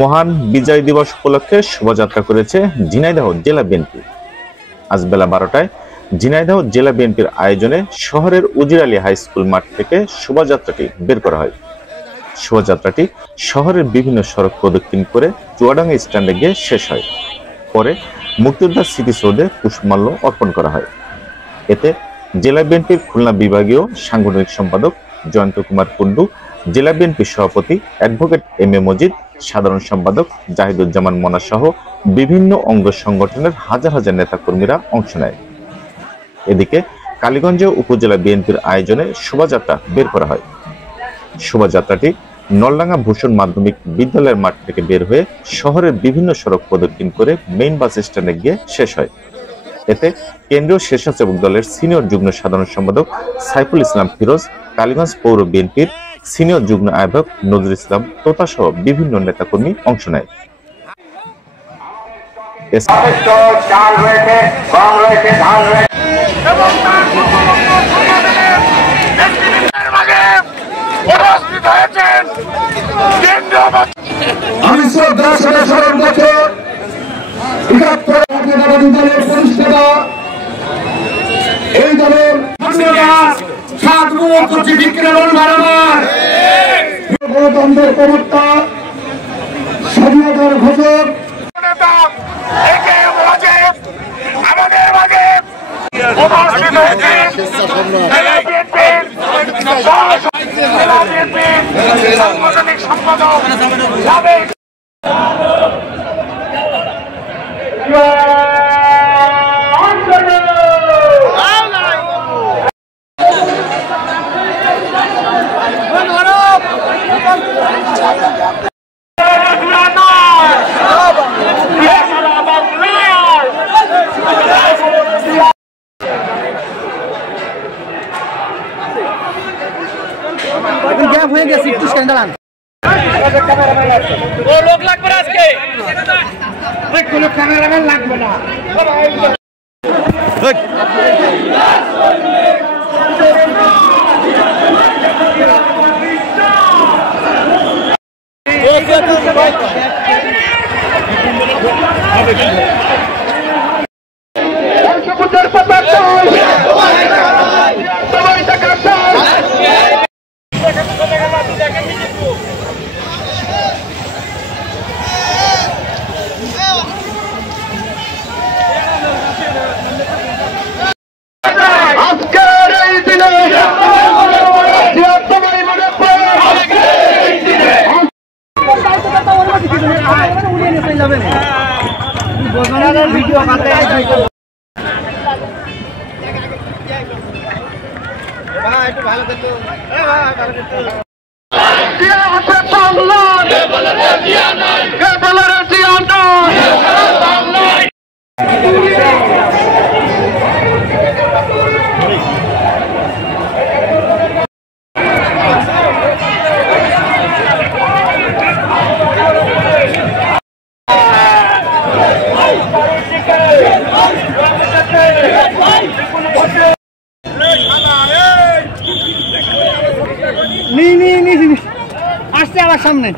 মহান বিজয় দিবস উপলক্ষে শোভাযাত্রা করেছে ঝিনাইদহ জেলা বিএনপি। আজ বেলা 12টায় ঝিনাইদহ জেলা বিএনপির আয়োজনে শহরের উজির হাই স্কুল মাঠ থেকে শোভাযাত্রাটি বের করা হয়। শোভাযাত্রাটি শহরের বিভিন্ন সড়ক প্রদক্ষিণ করে চুয়াডাঙ্গা স্ট্যান্ডে গিয়ে শেষ হয়। পরে মুক্তিযোদ্ধা স্মৃতিসৌধে পুষ্পমাল্য অর্পণ করা হয়। এতে জেলা বিএনপির খুলনা বিভাগীয় সাংগঠনিক সম্পাদক জয়ন্ত কুমার কুন্ডু, জেলা বিএনপির সভাপতি অ্যাডভোকেট এম এ মজিদ, সাধারণ সম্পাদক জাহিদুজ্জামান মনা সহ বিভিন্ন অঙ্গ সংগঠনের হাজার হাজার নেতাকর্মীরা অংশ নেয়। এদিকে কালীগঞ্জ উপজেলা বিএনপির আয়োজনে শোভাযাত্রা বের করা হয়। শোভাযাত্রাটি নলডাঙ্গা ভূষণ মাধ্যমিক বিদ্যালয়ের মাঠ থেকে বের হয়ে শহরের বিভিন্ন সড়ক প্রদক্ষিণ করে মেইন বাস স্ট্যান্ডে গিয়ে শেষ হয়। এতে কেন্দ্রীয় স্বেচ্ছাসেবক দলের সিনিয়র যুগ্ম সাধারণ সম্পাদক সাইফুল ইসলাম ফিরোজ, কালীগঞ্জ পৌর বিএনপির সিনিয়র যুগ্ম আহ্বায়ক নজরুল ইসলাম তোতা সহ বিভিন্ন নেতাকর্মী অংশ নেয়। আমি শ্রদ্ধার সাথে স্মরণ করছি ৭১ দলের পরিষেবা, এই দলের গণতন্ত্রের প্রবক্তা, স্বাধীনতার ঘোষক আমাদের মাঝে উপস্থিত হয়েছেন সাংগঠনিক সম্পাদক হয়ে গেছে একটু স্ক্যান্ডাল লোক লাগবে আজকে কোনো ক্যামেরাম্যান লাগবে না। ভিডিও একটু ভালো করতো আসছে আমার সামনে।